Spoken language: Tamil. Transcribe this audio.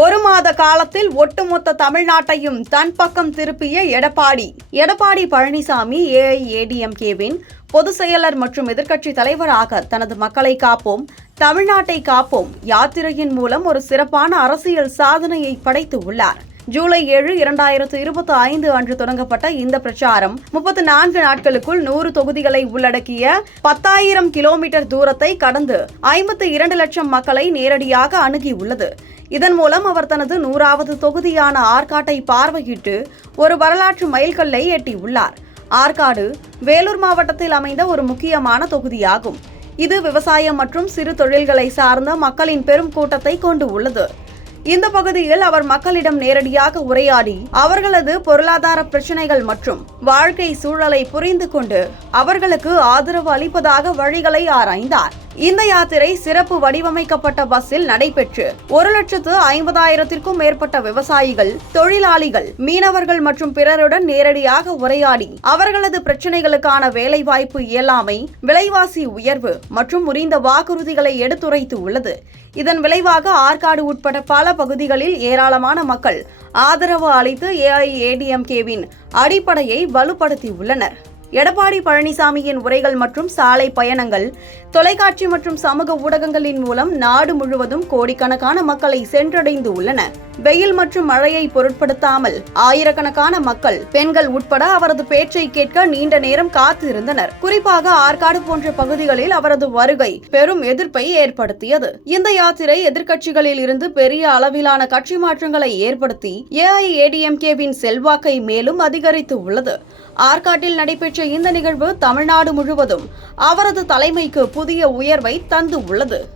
ஒரு மாத காலத்தில் ஒட்டுமொத்த தமிழ்நாட்டையும் தன் பக்கம் திருப்பிய எடப்பாடி. எடப்பாடி பழனிசாமி ஏஐஏடிஎம்கேவின் பொதுச் செயலர் மற்றும் எதிர்க்கட்சி தலைவராக தனது மக்களை காப்போம் தமிழ்நாட்டை காப்போம் யாத்திரையின் மூலம் ஒரு சிறப்பான அரசியல் சாதனையை படைத்து உள்ளார். ஜூலை ஏழு இரண்டாயிரத்து இருபத்தி ஐந்து அன்று தொடங்கப்பட்ட இந்த பிரச்சாரம் முப்பத்தி நான்கு நாட்களுக்குள் நூறு தொகுதிகளை உள்ளடக்கிய பத்தாயிரம் கிலோமீட்டர் தூரத்தை கடந்து ஐம்பத்தி இரண்டு லட்சம் மக்களை நேரடியாக அணுகியுள்ளது. இதன் மூலம் அவர் தனது நூறாவது தொகுதியான ஆற்காட்டை பார்வையிட்டு ஒரு வரலாற்று மைல்கல்லை எட்டியுள்ளார். ஆற்காடு வேலூர் மாவட்டத்தில் அமைந்த ஒரு முக்கியமான தொகுதியாகும். இது விவசாயம் மற்றும் சிறு தொழில்களை சார்ந்த மக்களின் பெரும் கூட்டத்தை கொண்டு உள்ளது. இந்த பகுதியில் அவர் மக்களிடம் நேரடியாக உரையாடி அவர்களது பொருளாதார பிரச்சனைகள் மற்றும் வாழ்க்கை சூழலை புரிந்து கொண்டு அவர்களுக்கு ஆதரவு அளிப்பதாக வழிகளை ஆராய்ந்தார். இந்த யாத்திரை சிறப்பு வடிவமைக்கப்பட்ட பஸ்ஸில் நடைபெற்று ஒரு லட்சத்து ஐம்பதாயிரத்திற்கும் மேற்பட்ட விவசாயிகள் தொழிலாளிகள் மீனவர்கள் மற்றும் பிறருடன் நேரடியாக உரையாடி அவர்களது பிரச்சனைகளுக்கான வேலைவாய்ப்பு இயலாமை விலைவாசி உயர்வு மற்றும் முறிந்த வாக்குறுதிகளை எடுத்துரைத்து உள்ளது. இதன் விளைவாக ஆற்காடு உட்பட பல பகுதிகளில் ஏராளமான மக்கள் ஆதரவு அளித்து ஏஐஏடிஎம்கேவின் அடிப்படையை வலுப்படுத்தியுள்ளனர். எடப்பாடி பழனிசாமியின் உரைகள் மற்றும் சாலை பயணங்கள் தொலைக்காட்சி மற்றும் சமூக ஊடகங்களின் மூலம் நாடு முழுவதும் கோடிக்கணக்கான மக்களை சென்றடைந்து உள்ளன. வெயில் மற்றும் மழையை பொருட்படுத்தாமல் ஆயிரக்கணக்கான மக்கள் பெண்கள் உட்பட அவரது பேச்சை கேட்க நீண்ட நேரம் காத்து இருந்தனர் குறிப்பாக ஆற்காடு போன்ற பகுதிகளில் அவரது வருகை பெரும் எதிர்ப்பை ஏற்படுத்தியது. இந்த யாத்திரை எதிர்க்கட்சிகளில் இருந்து பெரிய அளவிலான கட்சி மாற்றங்களை ஏற்படுத்தி ஏஐஏடிஎம்கேவின் செல்வாக்கை மேலும் அதிகரித்து உள்ளது. ஆற்காட்டில் நடைபெற்ற இந்த நிகழ்வு தமிழ்நாடு முழுவதும் அவரது தலைமைக்கு புதிய உயர்வை தந்து உள்ளது.